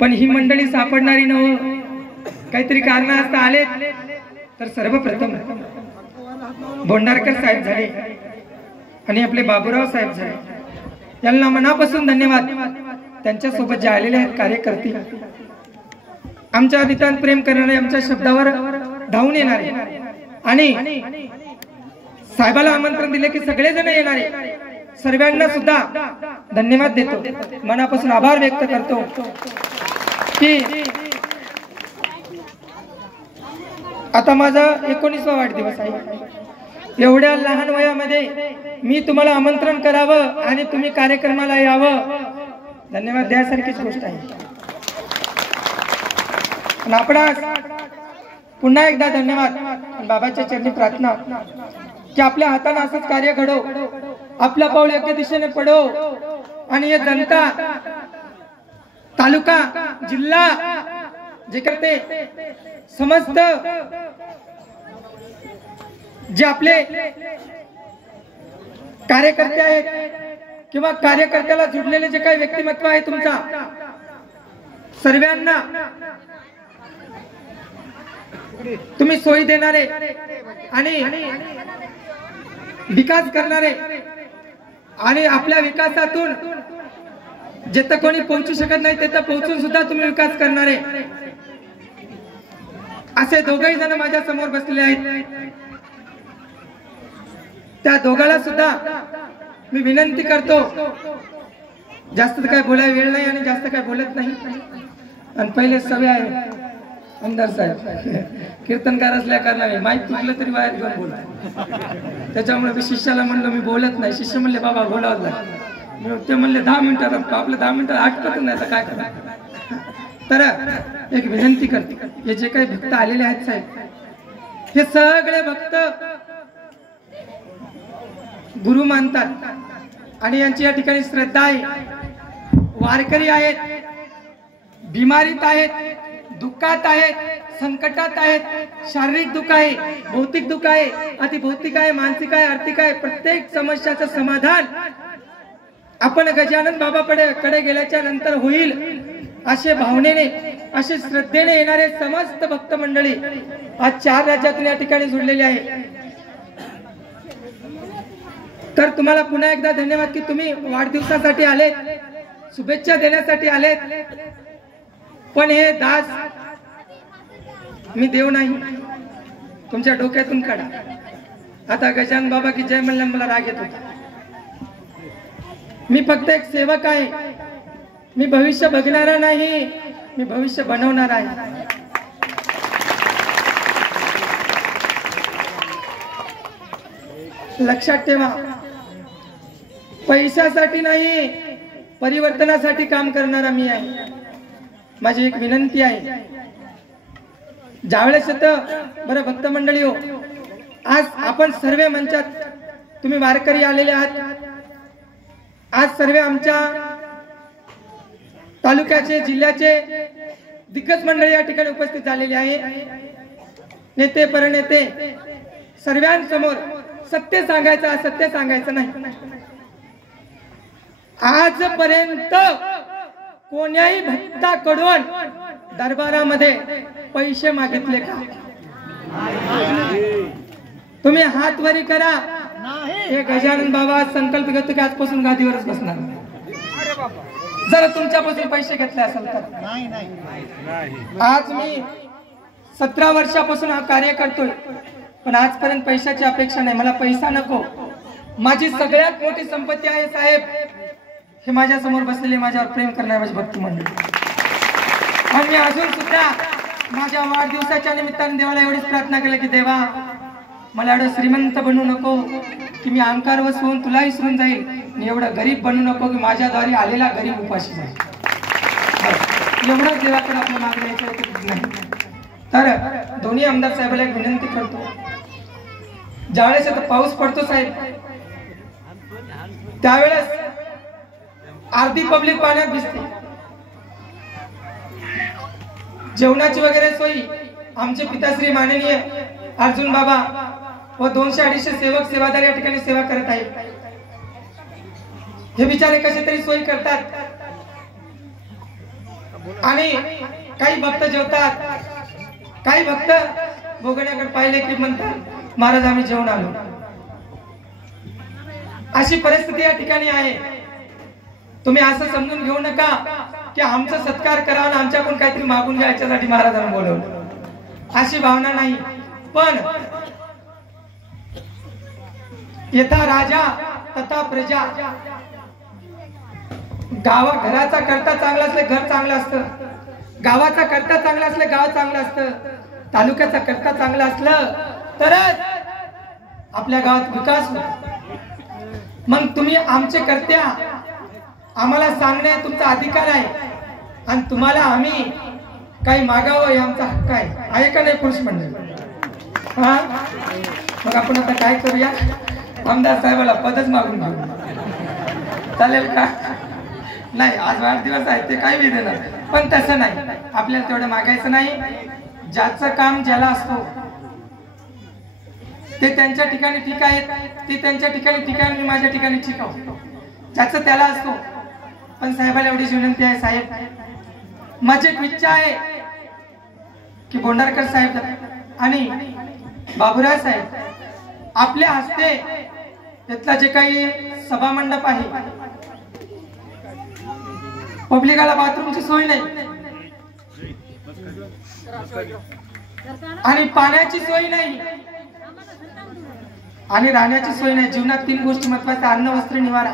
पण ही मंडळी सापडणारी नव्ह, काहीतरी कारणास्तव आले तर सर्वप्रथम भोंडारकर साहेब झाले आणि आपले बाबूराव साहेब झाले, यांना मनापासून धन्यवाद। त्यांच्या सोबत जे आलेले आहेत कार्यकर्ते, आमच्या नितांत प्रेम करणारे, आमच्या शब्दावर धावून येणारे आणि साहेबाला आमंत्रण दिले की सगळेजण येणारे, सर्वांना सुद्धा धन्यवाद देतो, मनापासून आभार व्यक्त करतो की आता माझा 19वा वाढदिवस आहे। एवढ्या लहान वयामध्ये मी तुम्हाला आमंत्रण करावं आणि तुम्ही कार्यक्रमाला यावं, धन्यवाद द्यासारखीच गोष्ट आहे। आपणास पुन्हा एकदा धन्यवाद। बाबाच्या चरणी प्रार्थना की आपल्या हाताने असंच कार्य घडो, आपला पाऊल योग्य दिशेने पडो आणि हे जनता, तालुका, जिल्हा जे करते, समस्त जे आपले कार्यकर्ते आहेत किंवा कार्यकर्त्याला जुडलेले जे काही व्यक्तिमत्व आहे तुमचा, सर्वांना तुम्ही सोयी देणारे आणि विकास करणारे आणि आपल्या विकासातून जिथे कोणी पोहोचू शकत नाही तिथे पोहोचून सुद्धा तुम्ही विकास करणारे असे दोघही जण माझ्या समोर बसलेले आहेत। त्या दोघाला सुद्धा मी विनंती करतो, जास्त काय बोलायला वेळ नाही आणि जास्त काय बोलत नाही। आणि पहिले सवय आहे आमदार साहेब कीर्तनकार असल्या कारणाने माईक तुटलं तरी बाहेर घेऊन बोला, त्याच्यामुळे मी शिष्याला म्हणलं मी बोलत नाही। शिष्य म्हणले बाबा बोलावं लागलं, ते म्हणले 10 मिनिटात, आपलं 10 मिनिटात आटपत नाही, आता काय करा। तर एक विनंती करते, हे जे काही भक्त आलेले आहेत साहेब, हे सगळे भक्त गुरु मानतात आणि यांची या ठिकाणी श्रद्धा आहे। वारकरी आहेत, बिमारीत आहेत, दुःखात आहेत, संकटात आहेत, शारीरिक दुःख आहे, भौतिक दुःख आहे, अतिभौतिक आहे, मानसिक आहे, आर्थिक आहे, प्रत्येक समस्याचं समाधान आपण गजानन बाबाकडे गेल्याच्या नंतर होईल असे भावनेने, असे श्रद्धेने येणारे समस्त भक्त मंडळी आज 4 राज्यातून या ठिकाणी जुळलेले आहे। तर तुम्हाला पुन्हा एकदा धन्यवाद की तुम्ही वाढदिवसासाठी आलेत, शुभेच्छा देण्यासाठी आलेत। पण हे दास मी देव नाही, तुमच्या डोक्यातून काढा। आता गजानन बाबा की जय म्हणल्या मला राग येत होता। मी फक्त एक सेवक आहे, मी भविष्य बघणारा नाही, मी भविष्य बनवणार आहे। लक्षात ठेवा, पैशासाठी नाही, परिवर्तनासाठी काम करणारा मी आहे। माझी एक विनंती आहे, ज्यावेळेस बरं भक्त मंडळी हो, आज आपण सर्व मंचात तुम्ही वारकरी आलेले आहात, आज सर्व आमच्या तालुक्याचे, जिल्ह्याचे दिग्गज मंडळी या ठिकाणी उपस्थित झालेले आहे। नेते परनेते सर्वांसमोर सत्य सांगायचं, असत्य सांगायचं नाही। आजपर्यंत कोण्याही भक्ताकडून दरबारामध्ये पैसे मागितले का? तुम्ही हात वरी करा। हे गजानन बाबा संकल्प घेतो की आजपासून गादीवरच बसणार, जर तुमच्यापासून पैसे घेतले असेल तर। आज मी 17 वर्षापासून हा कार्य करतोय, पण आजपर्यंत पैशाची अपेक्षा नाही, मला पैसा नको। माझी सगळ्यात मोठी संपत्ती आहे साहेब, हे माझ्या समोर बसलेले माझ्यावर प्रेम करणारे माझे भक्त मंडळी। आणि मी अजून सुद्धा माझ्या वाढदिवसाच्या निमित्ताने देवाला एवढीच प्रार्थना केली की देवा मला एवढं श्रीमंत बनवू नको की मी अहंकार वसवून तुला विसरून जाईल, मी एवढं गरीब बनवू नको की माझ्याद्वारे आलेला गरीब उपाशी जाईल। एवढंच देवाकडे आपलं मागण्याचं नाही। तर दोन्ही आमदार साहेबांना एक विनंती करतो, ज्यावेळेस आता पाऊस पडतो साहेब, त्यावेळेस अर्धी पब्लिक पाण्यात भिजते। जेवणाची वगैरे सोयी आमचे पिताश्री माननीय अर्जुन बाबा व 200-250 सेवक सेवादार या ठिकाणी सेवा करत आहेत। हे बिचारे कसे तरी सोयी करतात। आणि काही भक्त जेवतात, काही भक्त भोगण्याकडे पाहिले की म्हणतात महाराज आम्ही जेवण आलो. अशी परिस्थिती या ठिकाणी आहे. तुम्ही असं समजून घेऊ नका की आमचा सत्कार करावा आणि आमच्याकडून काहीतरी मागून घ्या याच्यासाठी महाराजांना बोलवलं, अशी भावना नाही. पण यथा राजा तथा प्रजा. घराचा करता चांगला असले घर चांगलं असतं, गावाचा करता चांगला असले गाव चांगलं असतं, तालुक्याचा करता चांगला असलं तरच आपल्या गावात विकास होतो. मग तुम्ही आमचे कर्त्या, आम्हाला सांगणे तुमचा अधिकार आहे आणि तुम्हाला आम्ही काही मागावं हे आमचा हक्क आहे का नाही पुरुष मंडळ? हा, मग आपण आता काय करूया, आमदार साहेबाला पदच मागून घेऊ, चालेल का? नाही, आज वाढदिवस आहे ते काही देणार, पण तसं नाही, आपल्याला तेवढं मागायचं नाही. ज्याचं काम ज्याला असतो ते त्यांच्या ठिकाणी ठीक आहेत, ते त्यांच्या ठिकाणी ठीक आहे, मी माझ्या ठिकाणी ठीक आहो, ज्याचं त्याला असतो. पण साहेबाला एवढीच विनंती आहे, साहेब माझी एक इच्छा आहे की भोंडारकर साहेब आणि बाबूराव साहेब आपल्या हस्ते त्यातला जे काही सभा मंडप आहे, पब्लिकाला बाथरूमची सोय नाही आणि पाण्याची सोय नाही आणि राहण्याची सोय नाही. जीवनात 3 गोष्टी महत्वाच्या, अन्न वस्त्र निवारा.